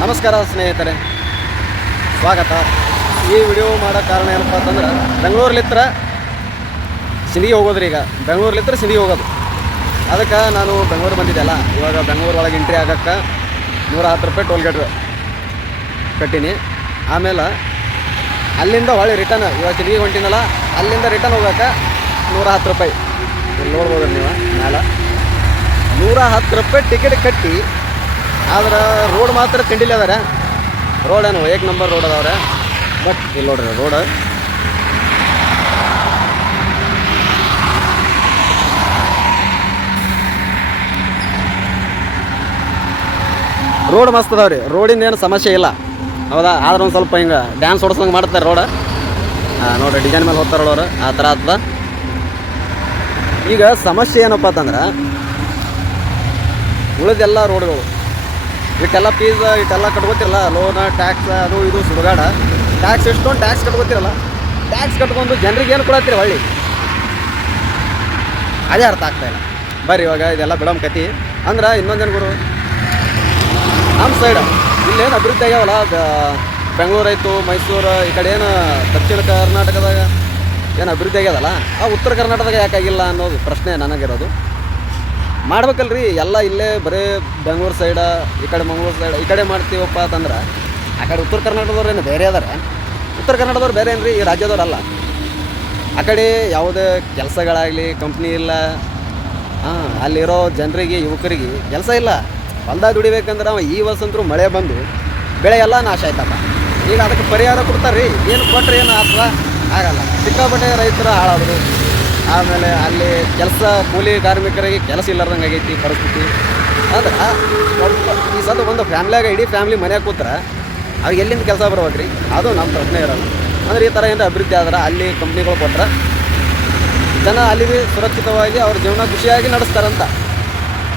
ನಮಸ್ಕಾರ ಸ್ನೇಹಿತರೆ. ಸ್ವಾಗತ. ಈ ವಿಡಿಯೋ ಮಾಡೋ ಕಾರಣ ಏನಪ್ಪ ಅಂತಂದ್ರೆ ಬೆಂಗಳೂರ್ಲಿತ್ರ ಸಿಂಧಿಗೆ ಹೋಗೋದ್ರಿ ಈಗ. ಬೆಂಗಳೂರ್ಲಿತ್ರ ಸಿಂಧಿಗೆ ಹೋಗೋದು. ಅದಕ್ಕೆ ನಾನು ಬೆಂಗಳೂರು ಬಂದಿದ್ದೆಲ್ಲ. ಇವಾಗ ಬೆಂಗಳೂರು ಒಳಗೆ ಎಂಟ್ರಿ ಆಗೋಕ್ಕೆ ನೂರ ಹತ್ತು ರೂಪಾಯಿ ಟೋಲ್ ಗೇಟ್ ಕಟ್ಟೀನಿ. ಆಮೇಲೆ ಅಲ್ಲಿಂದ ಹೊಳ್ಳಿ ರಿಟರ್ನ್ ಇವಾಗ ಸಿಂಧಿಗೆ ಹೊಂಟಿನಲ್ಲ, ಅಲ್ಲಿಂದ ರಿಟರ್ನ್ ಹೋಗಕ್ಕೆ ನೂರ ಹತ್ತು ರೂಪಾಯಿ ನೋಡ್ಬೋದು ನೀವು ಮೇಲೆ ನೂರ ಹತ್ತು ರೂಪಾಯಿ ಟಿಕೆಟ್ ಕಟ್ಟಿ ಆದ್ರೆ ರೋಡ್ ಮಾತ್ರ ತಿಂಡಿಲಿ ಅದಾರೆ. ರೋಡ್ ಏನು, ಏಕ್ ನಂಬರ್ ರೋಡ್ ಅದಾವ್ರೆ. ಬಟ್ ಇಲ್ಲಿ ನೋಡ್ರಿ ರೋಡ್ ರೋಡ್ ಮಸ್ತ್ ಅದಾವ್ರಿ. ರೋಡಿಂದ ಏನು ಸಮಸ್ಯೆ ಇಲ್ಲ. ಹೌದಾ? ಆದ್ರೆ ಒಂದು ಸ್ವಲ್ಪ ಹಿಂಗೆ ಡ್ಯಾನ್ಸ್ ಓಡಿಸ್ದಂಗೆ ಮಾಡ್ತಾರೆ ರೋಡ್ ನೋಡ್ರಿ ಡಿಸೈನ್ ಮೇಲೆ ಹೋಗ್ತಾರೆ ಅವರು. ಆ ಥರ ಆಗ್ತದ ಈಗ ಸಮಸ್ಯೆ ಏನಪ್ಪ ಅಂತಂದ್ರೆ ಉಳಿದೆಲ್ಲ ರೋಡ್ಗಳು ಇಟ್ಟೆಲ್ಲ ಫೀಸ್ ಇಟ್ಟೆಲ್ಲ ಕಟ್ಕೋತಿರಲ್ಲ ಲೋನ ಟ್ಯಾಕ್ಸ್ ಅದು ಇದು ಸುಡುಗಾಡ ಟ್ಯಾಕ್ಸ್ ಎಷ್ಟೊಂದು ಟ್ಯಾಕ್ಸ್ ಕಟ್ಕೋತಿರಲ್ಲ. ಟ್ಯಾಕ್ಸ್ ಕಟ್ಕೊಂಡು ಜನರಿಗೆ ಏನು ಕೊಡತ್ತೀರಿ ಹೊಳ್ಳಿ? ಅದೇ ಅರ್ಥ ಆಗ್ತಾ ಇಲ್ಲ. ಬರ್ರಿ ಇವಾಗ, ಇದೆಲ್ಲ ಬಿಡಮ್ ಕತಿ. ಅಂದ್ರೆ ಇನ್ನೊಂದು ಜನ ಗುರು? ನಮ್ಮ ಸೈಡ್ ಇಲ್ಲೇನು ಅಭಿವೃದ್ಧಿ ಆಗ್ಯಾವಲ್ಲ? ಬೆಂಗಳೂರು ಆಯಿತು, ಮೈಸೂರು, ಈ ಕಡೆ ಏನು ದಕ್ಷಿಣ ಕರ್ನಾಟಕದಾಗ ಏನು ಅಭಿವೃದ್ಧಿ ಆಗ್ಯದಲ್ಲ? ಆ ಉತ್ತರ ಕರ್ನಾಟಕದಾಗ ಯಾಕಾಗಿಲ್ಲ ಅನ್ನೋದು ಪ್ರಶ್ನೆ ನನಗಿರೋದು. ಮಾಡ್ಬೇಕಲ್ರಿ, ಎಲ್ಲ ಇಲ್ಲೇ ಬರೀ ಬೆಂಗಳೂರು ಸೈಡ ಈ ಕಡೆ ಮಂಗ್ಳೂರು ಸೈಡ್ ಈ ಕಡೆ ಮಾಡ್ತೀವಪ್ಪ ಅಂತಂದ್ರೆ, ಆ ಕಡೆ ಉತ್ತರ ಕರ್ನಾಟಕದವ್ರು ಏನು ಬೇರೆ ಅದಾರೆ? ಉತ್ತರ ಕರ್ನಾಟಕದವ್ರು ಬೇರೆ ಏನ್ರಿ, ಈ ರಾಜ್ಯದವ್ರಲ್ಲ ಆ ಕಡೆ ಯಾವುದೇ ಕೆಲಸಗಳಾಗಲಿ ಕಂಪ್ನಿ ಇಲ್ಲ, ಹಾಂ, ಅಲ್ಲಿರೋ ಜನರಿಗೆ, ಯುವಕರಿಗೆ ಕೆಲಸ ಇಲ್ಲ. ಹೊಲ್ದಾಗ ದುಡಿಬೇಕಂದ್ರೆ ಅವ ಈ ವರ್ಷಂತರೂ ಮಳೆ ಬಂದು, ಬೆಳೆ ಎಲ್ಲ ನಾಶ ಆಯ್ತಪ್ಪ. ಈಗ ಅದಕ್ಕೆ ಪರಿಹಾರ ಕೊಡ್ತಾರೆ ರೀ ಏನು ಕೊಟ್ಟರೆ ಏನು ಆಗ್ತದ? ಆಗಲ್ಲ. ಸಿಕ್ಕಾಪಟ್ಟೆ ರೈತರು ಹಾಳಾದ್ರು ಆಮೇಲೆ ಅಲ್ಲಿ ಕೆಲಸ ಕೂಲಿ ಕಾರ್ಮಿಕರಿಗೆ ಕೆಲಸ ಇಲ್ಲಾರ್ದಂಗೆ ಆಗೈತಿ ಪರಿಸ್ಥಿತಿ. ಅಂದ್ರೆ ಸ್ವಲ್ಪ ಈ ಸದ ಒಂದು ಫ್ಯಾಮ್ಲಿಯಾಗ ಇಡೀ ಫ್ಯಾಮ್ಲಿ ಮನೆಯಾಗ ಕೂತ್ರೆ ಅವ್ರಿಗೆ ಎಲ್ಲಿಂದ ಕೆಲಸ ಬರ್ಬೇಕ್ರಿ? ಅದು ನಮ್ಮ ಪ್ರಶ್ನೆ ಇರೋದು. ಅಂದ್ರೆ ಈ ಥರ ಏನಾರ ಅಭಿವೃದ್ಧಿ ಆದ್ರೆ ಅಲ್ಲಿ ಕಂಪ್ನಿಗಳು ಕೊಟ್ಟರೆ ಜನ ಅಲ್ಲಿ ಸುರಕ್ಷಿತವಾಗಿ ಅವ್ರ ಜೀವನ ಖುಷಿಯಾಗಿ ನಡೆಸ್ತಾರಂತ.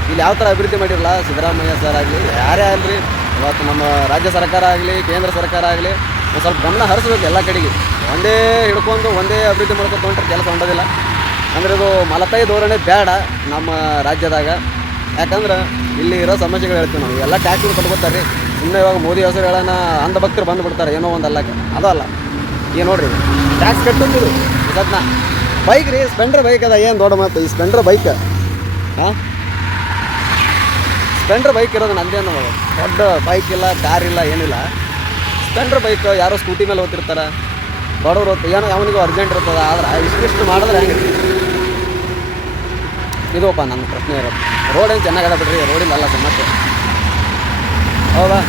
ಇಲ್ಲಿ ಯಾವ ಥರ ಅಭಿವೃದ್ಧಿ ಮಾಡಿರಲ್ಲ ಸಿದ್ದರಾಮಯ್ಯ ಸರ್ ಆಗಲಿ, ಯಾರೇ ಆಗಲಿ, ಇವತ್ತು ನಮ್ಮ ರಾಜ್ಯ ಸರ್ಕಾರ ಆಗಲಿ, ಕೇಂದ್ರ ಸರ್ಕಾರ ಆಗಲಿ, ಒಂದು ಸ್ವಲ್ಪ ಗಮನ ಹರಿಸ್ಬೇಕು ಎಲ್ಲ ಕಡೆಗೆ. ಒಂದೇ ಹಿಡ್ಕೊಂಡು ಒಂದೇ ಅಭಿವೃದ್ಧಿ ಮಾಡ್ಕೊಂಡು ಕೆಲಸ ಹೊಂಡೋದಿಲ್ಲ ಅಂದ್ರೆ ಇದು ಮಲತಾಯಿ ಧೋರಣೆ ಬೇಡ ನಮ್ಮ ರಾಜ್ಯದಾಗ. ಯಾಕಂದ್ರೆ ಇಲ್ಲಿ ಇರೋ ಸಮಸ್ಯೆಗಳು ಹೇಳ್ತೀವಿ ನಾವು. ಎಲ್ಲ ಟ್ಯಾಕ್ಸ್ ಕಟ್ಕೋತಾರೆ ರೀ ಸುಮ್ಮನೆ ಇವಾಗ ಮೋದಿ ಹೆಸರುಗಳನ್ನ ಅಂಧಭಕ್ತರು ಬಂದು ಬಿಡ್ತಾರೆ ಏನೋ ಒಂದು ಅಲ್ಲಕ್ಕೆ. ಅದು ಅಲ್ಲ. ಈಗ ನೋಡ್ರಿ ಟ್ಯಾಕ್ಸ್ ಕಟ್ಟುತ್ತಿರು ಇದನ್ನ ಬೈಕ್ ರೀ ಸ್ಪೆಂಡ್ರ್ ಬೈಕ್ ಅದ. ಏನು ದೊಡ್ಡ ಮಾತು? ಈ ಸ್ಪೆಂಡ್ರ್ ಬೈಕ್ ಹಾಂ ಸ್ಪೆಂಡ್ರ್ ಬೈಕ್ ಇರೋದು ನಂದೇನು ದೊಡ್ಡ ಬೈಕ್ ಇಲ್ಲ ಕಾರ್ ಇಲ್ಲ, ಏನಿಲ್ಲ. ಸ್ಪೆಂಡ್ರ್ ಬೈಕ್ ಯಾರೋ ಸ್ಕೂಟಿ ಮೇಲೆ ಓದ್ತಿರ್ತಾರೆ ಬಡವರು ಏನೋ ಅವನಿಗೂ ಅರ್ಜೆಂಟ್ ಇರ್ತದೆ, ಆದ್ರೆ ಇಷ್ಟಿಷ್ಟು ಮಾಡಿದ್ರೆ ಹೆಂಗೆ? ಇದಪ್ಪ ನನ್ನ ಪ್ರಶ್ನೆ ಇರೋದು. ರೋಡ್ ಏನು ಚೆನ್ನಾಗದ ಬಿಡ್ರಿ ರೋಡಿಲ್ಲ ಅಲ್ಲ ಸಮಸ್ಯೆ ಹೌದಾ?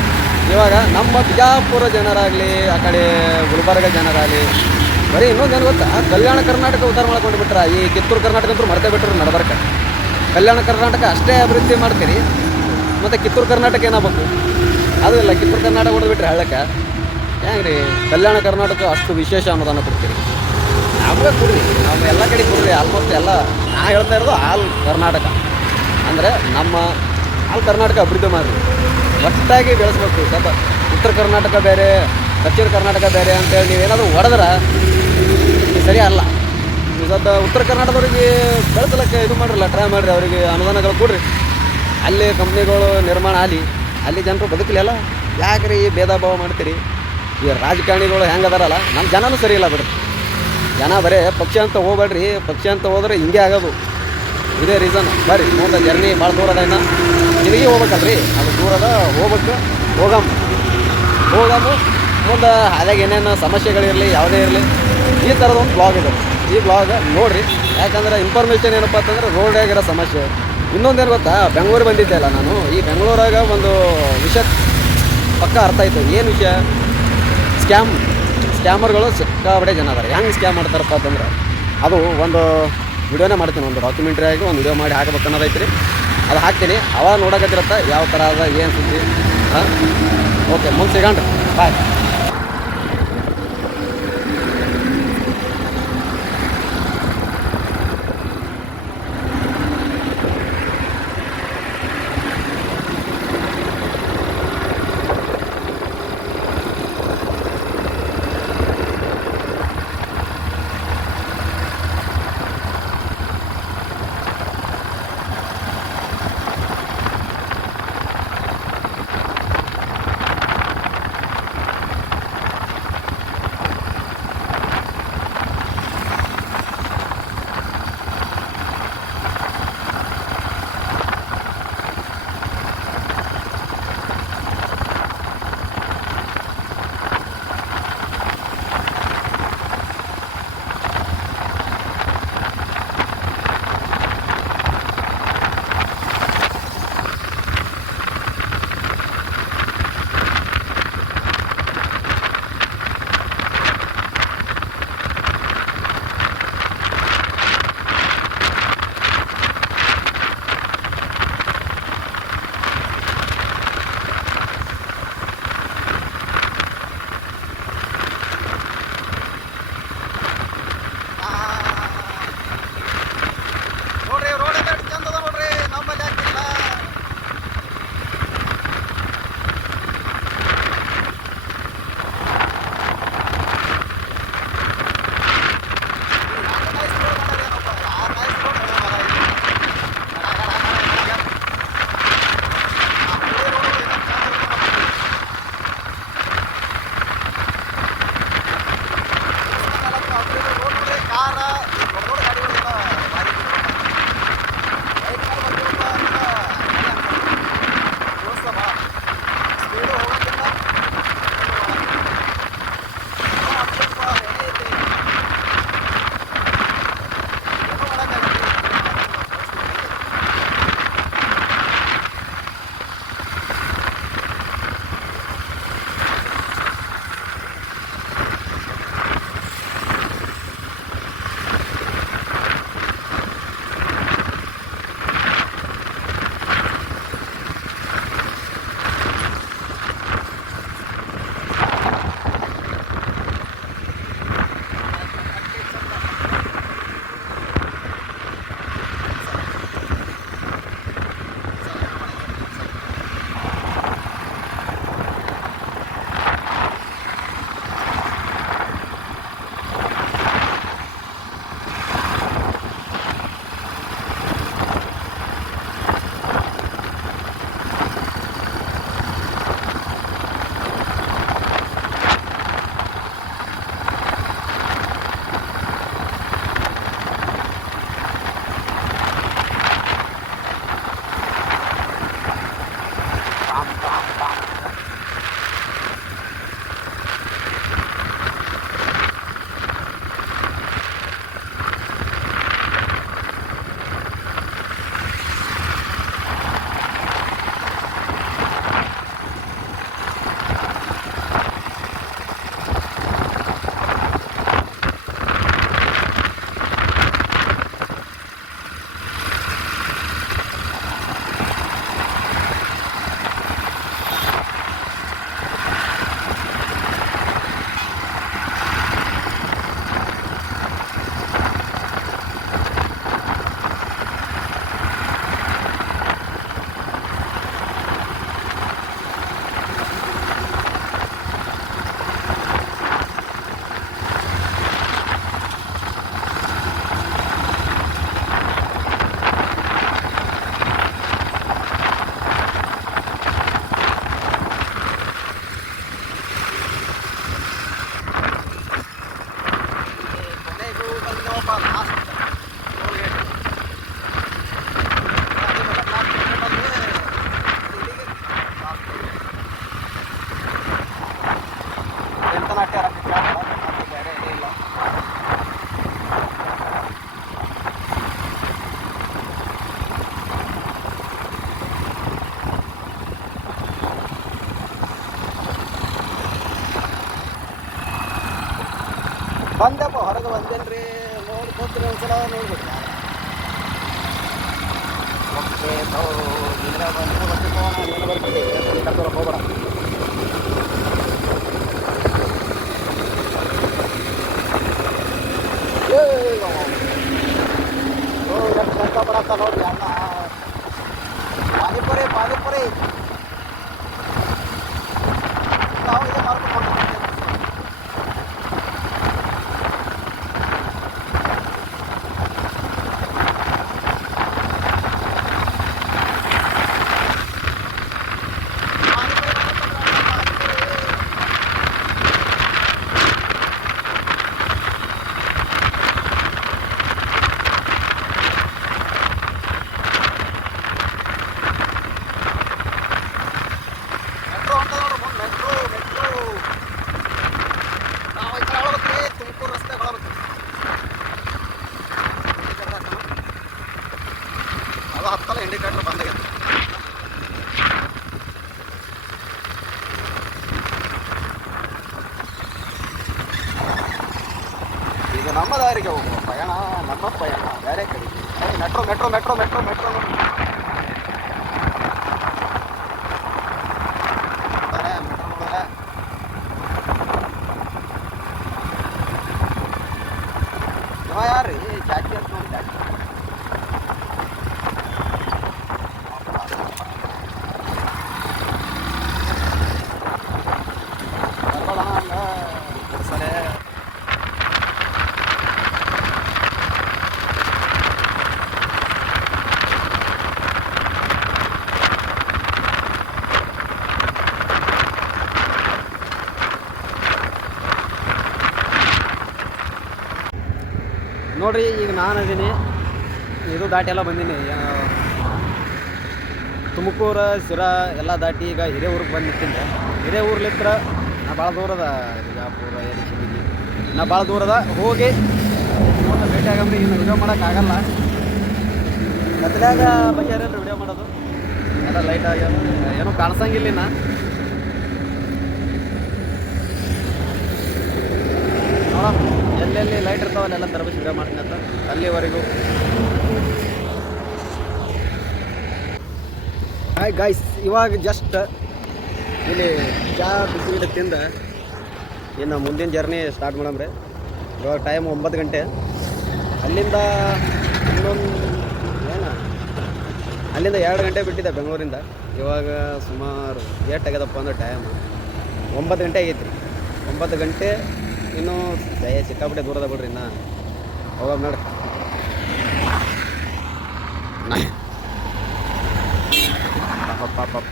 ಇವಾಗ ನಮ್ಮ ಬಿಜಾಪುರ ಜನರಾಗಲಿ, ಆ ಕಡೆ ಗುಲ್ಬರ್ಗ ಜನರಾಗಲಿ, ಬರೀ ಇನ್ನೊಂದು ಏನು ಗೊತ್ತಾ? ಕಲ್ಯಾಣ ಕರ್ನಾಟಕ ಉದ್ಧಾರ ಮಾಡ್ಕೊಂಡು ಬಿಟ್ರ? ಈ ಕಿತ್ತೂರು ಕರ್ನಾಟಕ ಅಂತೂ ಮರ್ತೇ ಬಿಟ್ಟರು ನಡಬರ್ಕ. ಕಲ್ಯಾಣ ಕರ್ನಾಟಕ ಅಷ್ಟೇ ಅಭಿವೃದ್ಧಿ ಮಾಡ್ತೀರಿ, ಮತ್ತು ಕಿತ್ತೂರು ಕರ್ನಾಟಕ ಏನಾಗಬೇಕು? ಅದು ಇಲ್ಲ, ಕಿತ್ತೂರು ಕರ್ನಾಟಕ ಹೊಡೆದ್ಬಿಟ್ರೆ ಹಳ್ಳಕ್ಕೆ. ಹೆಂಗ್ರಿ? ಕಲ್ಯಾಣ ಕರ್ನಾಟಕ ಅಷ್ಟು ವಿಶೇಷ ಅನುದಾನ ಕೊಡ್ತೀರಿ. ನಾವು ಕೊಡ್ರಿ. ನಾವು ಎಲ್ಲ ಕಡೆ ಕೊಡ್ರಿ. ಆಲ್ಮೋಸ್ಟ್ ಎಲ್ಲ ನಾ ಹೇಳ್ತಾ ಇರೋದು ಆಲ್ ಕರ್ನಾಟಕ. ಅಂದರೆ ನಮ್ಮ ಆಲ್ ಕರ್ನಾಟಕ ಅಭಿವೃದ್ಧಿ ಮಾಡಿರಿ. ಒಟ್ಟಾಗಿ ಬೆಳೆಸ್ಬೇಕು. ಸ್ವಲ್ಪ ಉತ್ತರ ಕರ್ನಾಟಕ ಬೇರೆ, ದಕ್ಷಿಣ ಕರ್ನಾಟಕ ಬೇರೆ ಅಂತೇಳಿ ನೀವೇನಾದರೂ ಹೊಡೆದ್ರೆ ಸರಿ ಅಲ್ಲ. ಸ್ವಲ್ಪ ಉತ್ತರ ಕರ್ನಾಟಕದವ್ರಿಗೆ ಬೆಳೆಸಲಕ್ಕೆ ಇದು ಮಾಡಿರಲ್ಲ ಟ್ರೈ ಮಾಡಿರಿ. ಅವರಿಗೆ ಅನುದಾನಗಳು ಕೊಡ್ರಿ. ಅಲ್ಲಿ ಕಂಪ್ನಿಗಳು ನಿರ್ಮಾಣ ಆಗಲಿ ಅಲ್ಲಿ ಜನರು ಬದುಕಲಿಲ್ಲ ಯಾಕ್ರಿ ಭೇದ ಭಾವ ಮಾಡ್ತೀರಿ? ಈ ರಾಜಕಾರಣಿಗಳು ಹೆಂಗೆ ಅದಾರಲ್ಲ ನಮ್ಮ ಜನನೂ ಸರಿ ಇಲ್ಲ ಬಿಡ್ರಿ. ಜನ ಬರೇ ಪಕ್ಷ ಅಂತ ಹೋಗ್ಬೇಡ್ರಿ, ಪಕ್ಷ ಅಂತ ಹೋದ್ರೆ ಹಿಂಗೆ ಆಗೋದು. ಇದೇ ರೀಸನ್ ಬರ್ರಿ ಮುಂದೆ ಜರ್ನಿ ಭಾಳ ದೂರ ಅದ ಇನ್ನು. ನಿನಗೆ ಹೋಗ್ಬೇಕಲ್ರಿ? ಅದು ದೂರದ ಹೋಗ್ಬೇಕು. ಹೋಗಮ್. ಹೋಗಮ್ಮ ಮುಂದೆ ಅದಾಗ ಏನೇನು ಸಮಸ್ಯೆಗಳಿರಲಿ, ಯಾವುದೇ ಇರಲಿ, ಈ ಥರದ ಒಂದು ಬ್ಲಾಗ್ ಇದೆ. ಈ ಬ್ಲಾಗ್ ನೋಡಿರಿ. ಯಾಕಂದ್ರೆ ಇನ್ಫಾರ್ಮೇಷನ್ ಏನಪ್ಪ ಅಂತಂದ್ರೆ ರೋಡಾಗಿರೋ ಸಮಸ್ಯೆ. ಇನ್ನೊಂದೇನು ಗೊತ್ತಾ? ಬೆಂಗಳೂರು ಬಂದಿದ್ದೆ ಅಲ್ಲ ನಾನು. ಈ ಬೆಂಗಳೂರಾಗ ಒಂದು ವಿಷಯ ಪಕ್ಕ ಅರ್ಥ ಆಯಿತು. ಏನು ವಿಷಯ? ಸ್ಕ್ಯಾಮ್ ಸ್ಕ್ಯಾಮರ್ಗಳು ಸಿಕ್ಕಾಬಡೆ ಜನ ಅದಾರೆ ಹೆಂಗೆ ಸ್ಕ್ಯಾಮ್ ಮಾಡ್ತಾರಪ್ಪ ಅಂತಂದ್ರೆ, ಅದು ಒಂದು ವಿಡಿಯೋನೇ ಮಾಡ್ತೀನಿ, ಒಂದು ಡಾಕ್ಯುಮೆಂಟ್ರಿ ಆಗಿ ಒಂದು ವಿಡಿಯೋ ಮಾಡಿ ಹಾಕಬೇಕು ಅನ್ನೋದೈತ್ರಿ ಅದು ಹಾಕ್ತೀನಿ. ಅವಾಗ ನೋಡಕತ್ತಿರತ್ತ ಯಾವ ಥರ ಅದ, ಏನು ಸುದ್ದಿ, ಹಾಂ? ಓಕೆ ಮುಂದೆ ಸಿಗಣ್ರಿ. ಬಾಯ್ ಬಂದಪ್ಪ ಹೊರಗೆ ಬಂದೇನ್ರಿ ನೋಡ್ಕೊತ್ರಿ ಒಂದ್ಸಲ ನೋಡ್ಬಿಡ್ರಿ ಓಕೆ ನೀನು ಬರ್ತೀನಿ ಕರ್ಕೊಂಡು ಹೋಗ್ಬೇಡ ಕಷ್ಟ ನೋಡ್ರಿ ಅಣ್ಣ ಪಾನಿಪುರಿ ಪಾನಿಪುರಿ ನೋಡ್ರಿ, ಈಗ ನಾನು ಅದೀನಿ. ಇದು ದಾಟಿ ಎಲ್ಲ ಬಂದೀನಿ. ತುಮಕೂರು ಸಿರಾ ಎಲ್ಲ ದಾಟಿ ಈಗ ಹಿರೇಊರಿಗೆ ಬಂದು ನಿಂತಿದ್ದೆ. ಹಿರೇಊರ್ಲಿತ್ರ ನಾ ಭಾಳ ದೂರದ ಬಿಜಾಪುರ ಯಲಸಿಂಗಿ ನಾ ಭಾಳ ದೂರದ ಹೋಗಿ ಭೇಟಿ ಆಗಂದ್ರೆ ಇನ್ನು ವಿಡಿಯೋ ಮಾಡೋಕ್ಕಾಗಲ್ಲ ಕತ್ಲಾಗ ಬಗ್ಗೆ ವಿಡಿಯೋ ಮಾಡೋದು? ಎಲ್ಲ ಲೈಟ್ ಆಗ್ಯಾವ. ಏನೂ ಕಾಣಿಸಂಗಿಲ್ಲ ನಾ ನೋಡೋಣ ಎಲ್ಲೆಲ್ಲಿ ಲೈಟ್ ಇರ್ತಾವ, ಅಲ್ಲೆಲ್ಲ ತರಬೇತಿ ವಿಡಿಯೋ ಮಾಡ್ತೀನಿ ಅಂತ. ಅಲ್ಲಿವರೆಗೂ. ಹಾಯ್ ಗಾಯ್ಸ್ ಇವಾಗ ಜಸ್ಟ್ ಇಲ್ಲಿ ಚಹಾ ಬಿಸಿಲಿಟ್ಟು ತಿಂದ. ಇನ್ನು ಮುಂದಿನ ಜರ್ನಿ ಸ್ಟಾರ್ಟ್ ಮಾಡಮ್ರಿ ಇವಾಗ ಟೈಮ್ ಒಂಬತ್ತು ಗಂಟೆ. ಅಲ್ಲಿಂದ ಇನ್ನೊಂದು ಏನ? ಅಲ್ಲಿಂದ ಎರಡು ಗಂಟೆ ಬಿಟ್ಟಿದ್ದೆ ಬೆಂಗಳೂರಿಂದ. ಇವಾಗ ಸುಮಾರು ಏಟ್ ಆಗ್ಯದಪ್ಪ ಅಂದ್ರೆ ಟೈಮ್ ಒಂಬತ್ತು ಗಂಟೆ ಆಗೈತಿ ಒಂಬತ್ತು ಗಂಟೆ ಇನ್ನೂ ದಯ ಸಿಕ್ಕಾಪಟ್ಟೆ ದೂರದ ಬಿಡ್ರಿ ಇನ್ನ. ಪಾಪ ಪಾಪ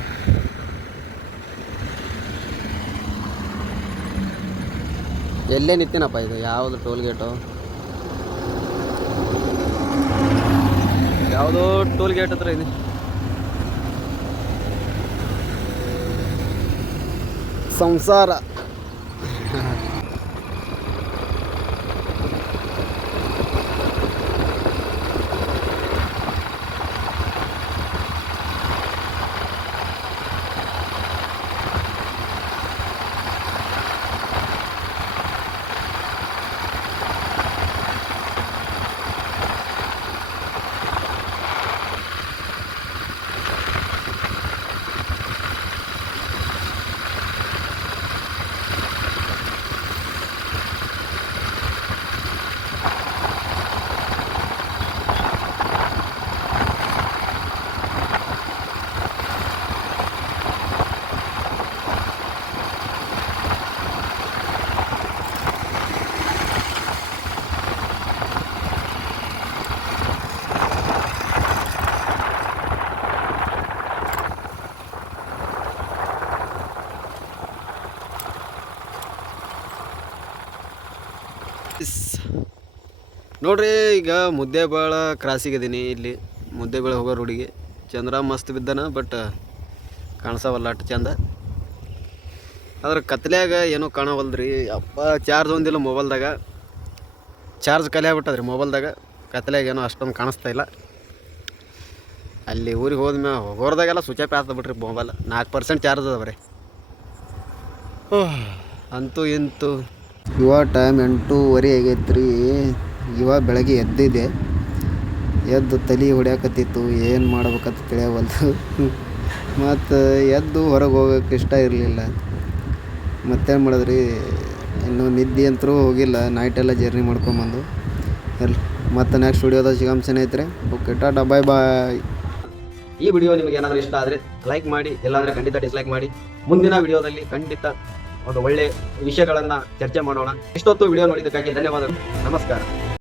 ಎಲ್ಲೇ ನಿಂತೀನಪ್ಪ ಇದು? ಯಾವುದು ಟೋಲ್ ಗೇಟು? ಯಾವುದೋ ಟೋಲ್ ಗೇಟ್ ಹತ್ರ ಇದೆ. ಸಂಸಾರ. ನೋಡ್ರಿ ಈಗ ಮುದ್ದೇಬಾಳ ಕ್ರಾಸಿಗಿದ್ದೀನಿ ಇಲ್ಲಿ. ಮುದ್ದೇಬೇಳೆ ಹೋಗೋ ರೋಡಿಗೆ ಚಂದ್ರ ಮಸ್ತ್ ಬಿದ್ದಾನ ಬಟ್ ಕಾಣಿಸವಲ್ಲ ಅಷ್ಟು ಚಂದ. ಆದ್ರೆ ಕತ್ಲ್ಯಾಗ ಏನೂ ಕಾಣವಲ್ದ್ರಿ. ಅಪ್ಪ ಚಾರ್ಜ್ ಒಂದಿಲ್ಲ ಮೊಬೈಲ್ದಾಗ ಚಾರ್ಜ್ ಖಾಲಿ ಆಗ್ಬಿಟ್ಟದ್ರಿ ಮೊಬೈಲ್ದಾಗ ಕತ್ಲ್ಯಾಗ ಏನೋ ಅಷ್ಟೊಂದು ಕಾಣಿಸ್ತಾ ಇಲ್ಲ. ಅಲ್ಲಿ ಊರಿಗೆ ಹೋದ್ಮ್ಯಾಗ ಹೋಗೋರ್ದಾಗೆಲ್ಲ ಸ್ವಿಚ್ ಆಫ್ ಬಿಟ್ರಿ ಮೊಬೈಲ್ ನಾಲ್ಕು ಪರ್ಸೆಂಟ್ ಚಾರ್ಜ್ ಅದ ಬರೀ. ಓಹ್, ಅಂತೂ ಇಂತೂ. ಇವಾಗ ಟೈಮ್ ಎಂಟೂವರೆ ಆಗೈತ್ರಿ. ರೀ ಇವಾಗ ಬೆಳಗ್ಗೆ ಎದ್ದಿದೆ. ಎದ್ದು ತಲೆ ಹೊಡ್ಯಾಕತ್ತಿತ್ತು. ಏನು ಮಾಡ್ಬೇಕಂತ ತಿಳಿಯವಲ್ದು ಮತ್ತು ಎದ್ದು ಹೊರಗೆ ಹೋಗೋಕೆ ಇಷ್ಟ ಇರಲಿಲ್ಲ. ಮತ್ತೇನು ಮಾಡಿದ್ರಿ? ಇನ್ನು ನಿದ್ದೆ ಅಂತರೂ ಹೋಗಿಲ್ಲ. ನೈಟೆಲ್ಲ ಜರ್ನಿ ಮಾಡ್ಕೊಂಬಂದು. ಎಲ್ಲಿ ಮತ್ತು ನೆಕ್ಸ್ಟ್ ವಿಡಿಯೋದಾಗ ಸಿಗಮ್ ಐತ್ರಿ ಓಕೆ ಟಾಟಾ ಬಾಯ್ ಬಾಯ್ ಈ ವಿಡಿಯೋ ನಿಮಗೆ ಏನಾದರೂ ಇಷ್ಟ ಆದರೆ ಲೈಕ್ ಮಾಡಿ, ಇಲ್ಲಾಂದ್ರೆ ಖಂಡಿತ ಡಿಸ್ಲೈಕ್ ಮಾಡಿ. ಮುಂದಿನ ವಿಡಿಯೋದಲ್ಲಿ ಖಂಡಿತ ಒಂದು ಒಳ್ಳೆ ವಿಷಯಗಳನ್ನು ಚರ್ಚೆ ಮಾಡೋಣ. ಇಷ್ಟೊತ್ತು ವಿಡಿಯೋ ನೋಡಿದ್ದಕ್ಕಾಗಿ ಧನ್ಯವಾದಗಳು. ನಮಸ್ಕಾರ.